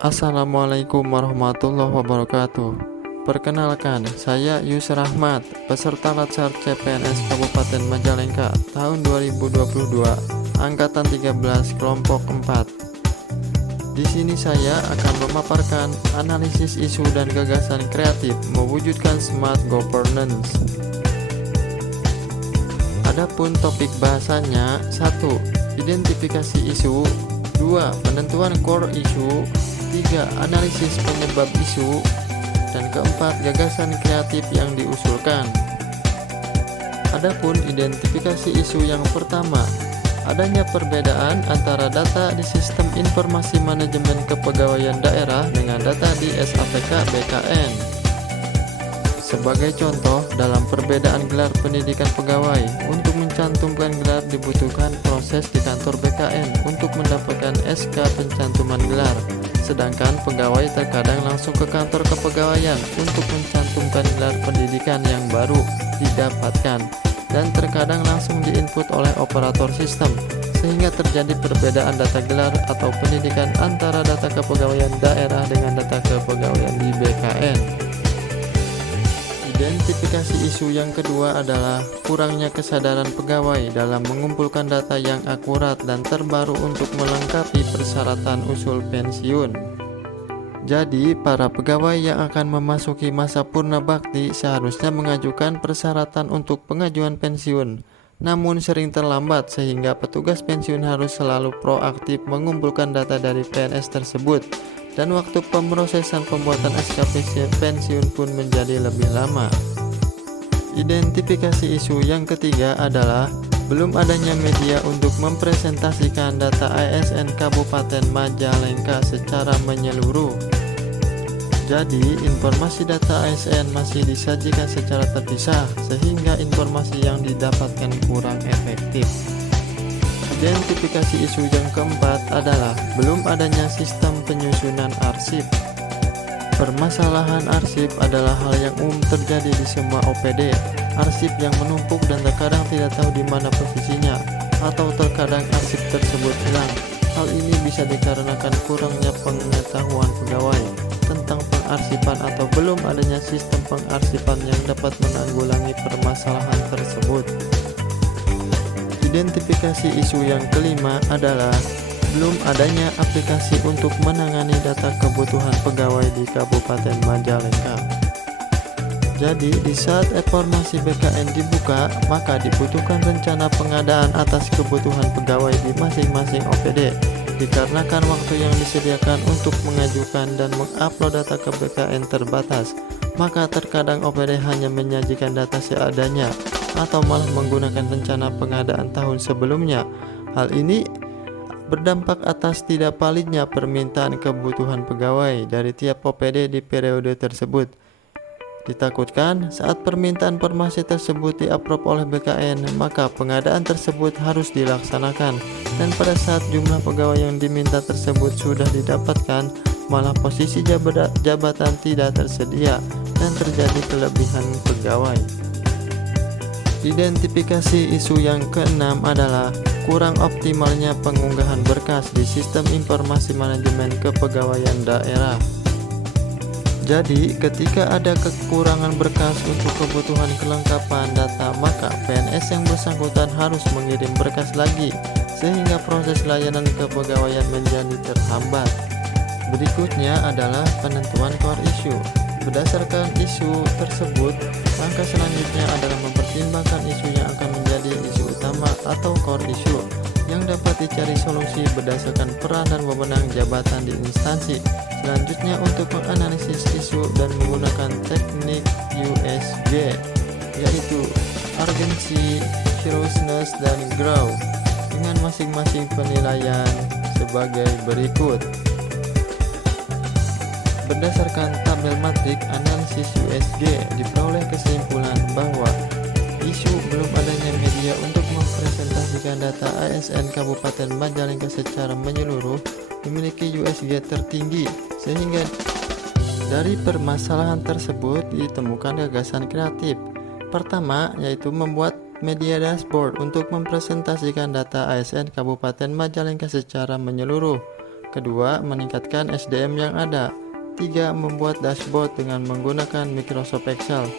Assalamualaikum warahmatullahi wabarakatuh. Perkenalkan, saya Yus Rahmat, peserta Latsar CPNS Kabupaten Majalengka tahun 2022, angkatan 13, kelompok 4. Di sini saya akan memaparkan analisis isu dan gagasan kreatif mewujudkan smart governance. Adapun topik bahasanya: 1. Identifikasi isu, 2. Penentuan core isu, 3. Analisis penyebab isu, dan keempat, gagasan kreatif yang diusulkan. Adapun identifikasi isu yang pertama, adanya perbedaan antara data di Sistem Informasi Manajemen Kepegawaian Daerah dengan data di SAPK BKN. Sebagai contoh, dalam perbedaan gelar pendidikan pegawai, untuk mencantumkan gelar dibutuhkan proses di kantor BKN untuk mendapatkan SK pencantuman gelar, sedangkan pegawai terkadang langsung ke kantor kepegawaian untuk mencantumkan gelar pendidikan yang baru didapatkan, dan terkadang langsung diinput oleh operator sistem, sehingga terjadi perbedaan data gelar atau pendidikan antara data kepegawaian daerah dengan data kepegawaian di BKN. Identifikasi isu yang kedua adalah kurangnya kesadaran pegawai dalam mengumpulkan data yang akurat dan terbaru untuk melengkapi persyaratan usul pensiun. Jadi, para pegawai yang akan memasuki masa purna bakti seharusnya mengajukan persyaratan untuk pengajuan pensiun, namun sering terlambat sehingga petugas pensiun harus selalu proaktif mengumpulkan data dari PNS tersebut, dan waktu pemrosesan pembuatan SK pensiun pun menjadi lebih lama. Identifikasi isu yang ketiga adalah belum adanya media untuk mempresentasikan data ASN Kabupaten Majalengka secara menyeluruh. Jadi, informasi data ASN masih disajikan secara terpisah, sehingga informasi yang didapatkan kurang efektif. Identifikasi isu yang keempat adalah belum adanya sistem penyusunan arsip. Permasalahan arsip adalah hal yang umum terjadi di semua OPD. Arsip yang menumpuk dan terkadang tidak tahu di mana posisinya, atau terkadang arsip tersebut hilang. Hal ini bisa dikarenakan kurangnya pengetahuan pegawai tentang pengarsipan atau belum adanya sistem pengarsipan yang dapat menanggulangi permasalahan tersebut. Identifikasi isu yang kelima adalah belum adanya aplikasi untuk menangani data kebutuhan pegawai di Kabupaten Majalengka. Jadi, di saat informasi BKN dibuka, maka dibutuhkan rencana pengadaan atas kebutuhan pegawai di masing-masing OPD. Dikarenakan waktu yang disediakan untuk mengajukan dan mengupload data ke BKN terbatas, maka terkadang OPD hanya menyajikan data seadanya atau malah menggunakan rencana pengadaan tahun sebelumnya. Hal ini berdampak atas tidak validnya permintaan kebutuhan pegawai dari tiap OPD di periode tersebut. Ditakutkan saat permintaan formasi tersebut di-approve oleh BKN, maka pengadaan tersebut harus dilaksanakan, dan pada saat jumlah pegawai yang diminta tersebut sudah didapatkan, malah posisi jabatan tidak tersedia dan terjadi kelebihan pegawai. Identifikasi isu yang keenam adalah kurang optimalnya pengunggahan berkas di Sistem Informasi Manajemen Kepegawaian Daerah. Jadi, ketika ada kekurangan berkas untuk kebutuhan kelengkapan data, maka PNS yang bersangkutan harus mengirim berkas lagi, sehingga proses layanan kepegawaian menjadi terhambat. Berikutnya adalah penentuan core issue. Berdasarkan isu tersebut, langkah selanjutnya adalah mempertimbangkan isu yang akan menjadi isu utama atau core issue, yang dapat dicari solusi berdasarkan peran dan wewenang jabatan di instansi. Selanjutnya, untuk menganalisis isu dan menggunakan teknik USG, yaitu urgency, seriousness, dan grow, dengan masing-masing penilaian sebagai berikut. Berdasarkan tabel matrik analisis USG, diperoleh kesimpulan bahwa isu belum adanya media untuk mempresentasikan data ASN Kabupaten Majalengka secara menyeluruh memiliki USG tertinggi, sehingga dari permasalahan tersebut ditemukan gagasan kreatif. Pertama, yaitu membuat media dashboard untuk mempresentasikan data ASN Kabupaten Majalengka secara menyeluruh. Kedua, meningkatkan SDM yang ada. 3. Membuat dashboard dengan menggunakan Microsoft Excel.